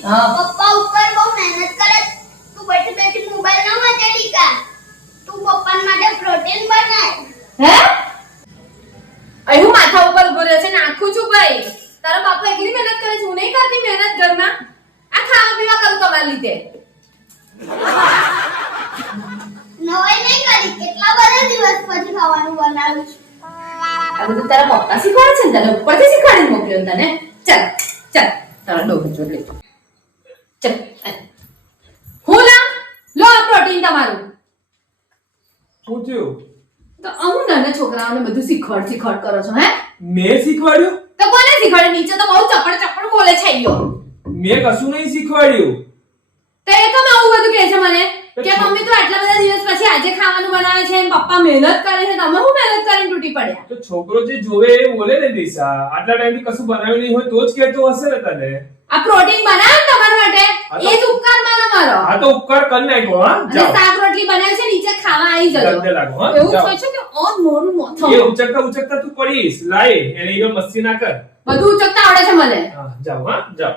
પપ્પા ઉપર બહુ મહેનત કરે. તું બેઠી બેઠી મોબાઈલ ના વાંચેલી કા? તું પપ્પા માટે પ્રોટીન બનાય. હે અહીં માથા ઉપર ઉભો રહ્યો છે નાખું છું ભાઈ. તારા બાપા એકલી મહેનત કરે છે, હું નહીં કરતી મહેનત ઘરમાં. આ ખાવા પીવા કરું તમારા લીધે. નવાઈ નહીં કરી, કેટલા બધા દિવસ પછી ખાવાનું બનાવ્યું છે. આ બધું તારા પપ્પા શીખવાડે છે ને, તને ઉપરથી શીખવાડીને મોકલ્યો તને. ચાલ ચાલ તારા ડોગર જોડ લે. ચાલ હું લો આ પ્રોટીન તમારું. શું થયું? તો અમુક નાના છોકરાઓને બધું શીખવાડ કરો છો. હે મેં શીખવાડ્યું? તો કોને શીખવાડ્યું? નીચે તો બહુ ચપડ બોલે છે ઈયો. મેં કશું નહીં શીખવાડ્યું. તો એ તો આવું બધું કહે છે મને કે મમ્મી તો આટલા બધા દિવસ પછી આજે ખાવાનું બનાવે છે, એમ પપ્પા મહેનત કરે છે, તમે શું મહેનત કરીને તૂટી પડ્યા? તો છોકરો જે જોવે એ બોલે ને દિશા. આટલા ટાઈમથી કશું બનાવ્યું નહીં હોય તો જ કહેતો હશે ને તને. આ પ્રોટીન બનાવ્યું તમારા માટે, એ જ ઉપકાર માનો મારો. આ તો ઉપકાર કરી નાખ્યો. હા અને જાઓ. શાક રોટલી બનાવી છે, નીચે ખાવા આવી જજો. ગંદે લાગો. હા એવું જાઓ. થાય છે કે ઓન મોરું મોથો એ ઉચકતા તું પડીશ. લાય એને ઈનો મસ્તી ના કર. બધું ઉચકતા આવડે છે મને. હા જાઓ. હા જાઓ.